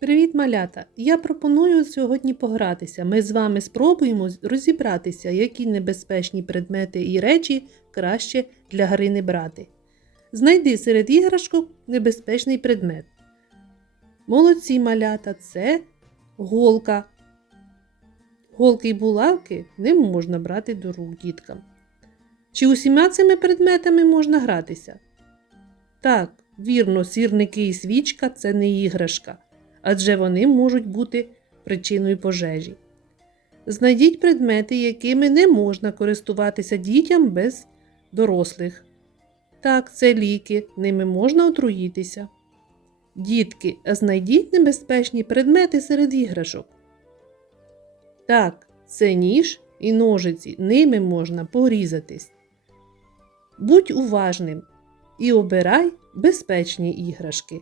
Привіт, малята! Я пропоную сьогодні погратися. Ми з вами спробуємо розібратися, які небезпечні предмети і речі краще для гри не брати. Знайди серед іграшок небезпечний предмет. Молодці малята це голка. Голки й булавки не можна брати до рук діткам. Чи усіма цими предметами можна гратися? Так, вірно, сірники і свічка це не іграшка, адже вони можуть бути причиною пожежі. Знайдіть предмети, якими не можна користуватися дітям без дорослих. Так, це ліки, ними можна отруїтися. Дітки, знайдіть небезпечні предмети серед іграшок. Так, це ніж і ножиці, ними можна порізатись. Будь уважним і обирай безпечні іграшки.